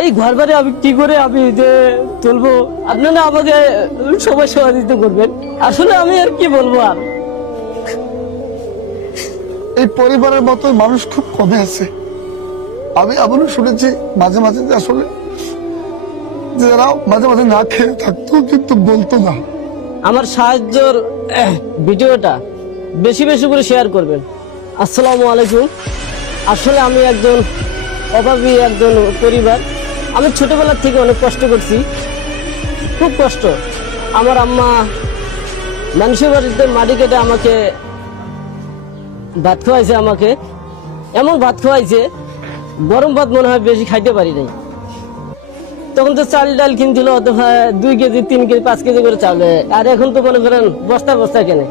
এই ঘর বাড়ি আমি কি করে আমি যে তুলবো, আপনারা আমাকে সবাই সহযোগিতা করবেন। আসলে আমি আর কি বলবো, আর এই পরিবারের মতো মানুষ খুব কমে আছে। আমি এমনও শুনেছি মাঝে মাঝে যে আসলে যারা মাঝে মাঝে না খেয়ে থাকতো কিন্তু বলতো না। আমার সাহায্যের ভিডিওটা বেশি বেশি করে শেয়ার করবেন। আসসালামু আলাইকুম। আসলে আমি একজন অভাবী একজন পরিবার। আমি ছোটবেলা থেকে অনেক কষ্ট করছি, খুব কষ্ট। আমার আম্মা মানুষের বাড়িতে মাটি কেটে আমাকে ভাত খাওয়াইছে, আমাকে এমন ভাত খাওয়াইছে, গরম ভাত মনে হয় বেশি খাইতে পারি নাই। তখন তো চাল ডাল কিনছিল 2 কেজি 3 কেজি 5 কেজি করে চাল, আর এখন তো মনে করেন বস্তা বস্তা কেনে।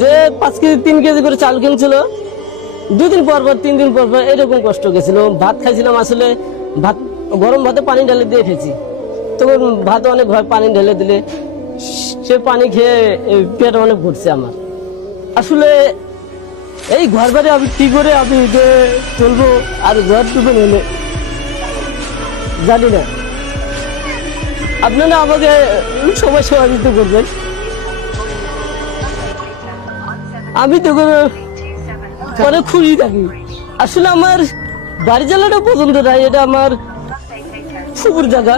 যে 5 কেজি 3 কেজি করে চাল কিনছিল, 2 দিন পর পর 3 দিন পর পর এরকম কষ্ট গেছিল। ভাত খাইছিলাম আসলে ভাত গরম ভাতে পানি ঢেলে দিয়ে খেয়েছি, তখন ভাত অনেক হয় পানি ঢেলে দিলে সে পানি খেয়ে পেট অনেক ভরছে আমার। আসলে এই ঘর বাড়ি আমি কি করে আমি যে চলবো, আর ঘর টুকু নেলে জানি না। আপনারা আমাকে সবাই সহযোগিতা করবেন। আমি তো অনেক খুশি থাকি। আসলে আমার বাড়ি জায়গাটা পছন্দ নাই, এটা আমার ফুপুর জায়গা।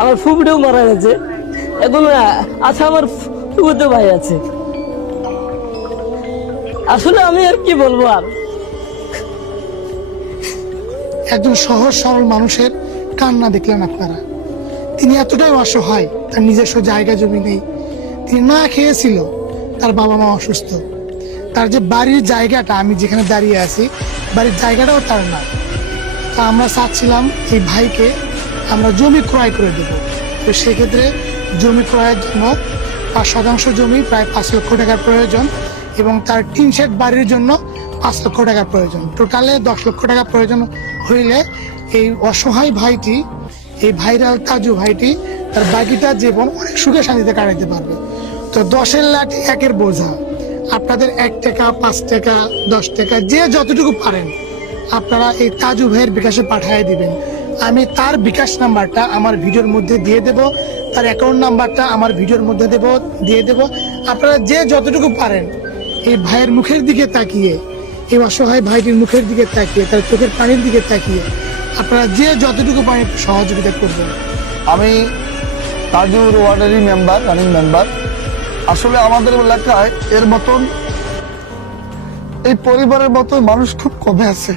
আমার ফুপুটাও মারা গেছে, এখন আছে আমার ফুপুতে ভাই আছে। আসলে আমি আর কি বলবো, আর একজন সহজ সরল মানুষের কান্না দেখলেন আপনারা। তিনি এতটাই অসহায়, তার নিজস্ব জায়গা জমি নেই, তিনি না খেয়েছিল, তার বাবা মা অসুস্থ, তার যে বাড়ির জায়গাটা, আমি যেখানে দাঁড়িয়ে আছি বাড়ির জায়গাটাও তার না। তা আমরা চাচ্ছিলাম এই ভাইকে আমরা জমি ক্রয় করে দেব। তো সেক্ষেত্রে জমি ক্রয়ের জন্য 5% জমি প্রায় 5 লক্ষ টাকার প্রয়োজন, এবং তার টিন শেড বাড়ির জন্য 5 লক্ষ টাকার প্রয়োজন। টোটালে 10 লক্ষ টাকা প্রয়োজন হইলে এই অসহায় ভাইটি, এই ভাইরাল তাজু ভাইটি তার বাকিটা জীবন অনেক সুখে শান্তিতে কাটাইতে পারবে। তো 10-এর লাঠি 1-এর বোঝা। আপনাদের 1 টাকা 5 টাকা 10 টাকা যে যতটুকু পারেন আপনারা এই তাজু ভাইয়ের বিকাশে পাঠিয়ে দিবেন। আমি তার বিকাশ নাম্বারটা আমার ভিডিওর মধ্যে দিয়ে দেব, তার অ্যাকাউন্ট নাম্বারটা আমার ভিডিওর মধ্যে দিয়ে দেব। আপনারা যে যতটুকু পারেন এই ভাইয়ের মুখের দিকে তাকিয়ে, এই অসহায় ভাইটির মুখের দিকে তাকিয়ে, তার চোখের পানির দিকে তাকিয়ে আপনারা যে যতটুকু পারেন সহযোগিতা করবেন। আমি তাজুর ওয়ার্ডেরই মেম্বার, রানিং মেম্বার। আসলে আমাদের এলাকায় এর মতন, এই পরিবারের মতো মানুষ খুব কমে আছে।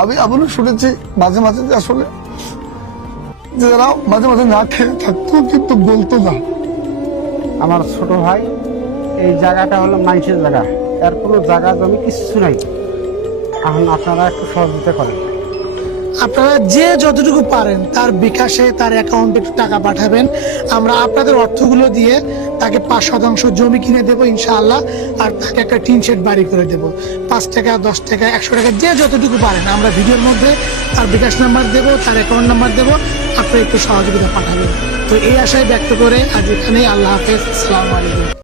আমি এমনও শুনেছি মাঝে মাঝে যে আসলে যারা মাঝে মাঝে না খেয়ে থাকতো কিন্তু বলতো না। আমার ছোট ভাই, এই জায়গাটা হলো মানুষের জায়গা, এর কোনো জায়গা জমি কিছু নাই। এখন আপনারা একটু সহযোগিতা করেন। আপনারা যে যতটুকু পারেন তার বিকাশে, তার অ্যাকাউন্টে একটু টাকা পাঠাবেন। আমরা আপনাদের অর্থগুলো দিয়ে তাকে 5% জমি কিনে দেবো ইনশাআল্লাহ, আর তাকে একটা টিন শেড বাড়ি করে দেবো। 5 টাকা 10 টাকা 100 টাকা যে যতটুকু পারেন আমরা ভিডিওর মধ্যে তার বিকাশ নাম্বার দেবো, তার অ্যাকাউন্ট নাম্বার দেবো, আপনারা একটু সহযোগিতা পাঠাবেন। তো এই আশায় ব্যক্ত করে আজ এখানেই, আল্লাহ হাফেজ, আসসালামু আলাইকুম।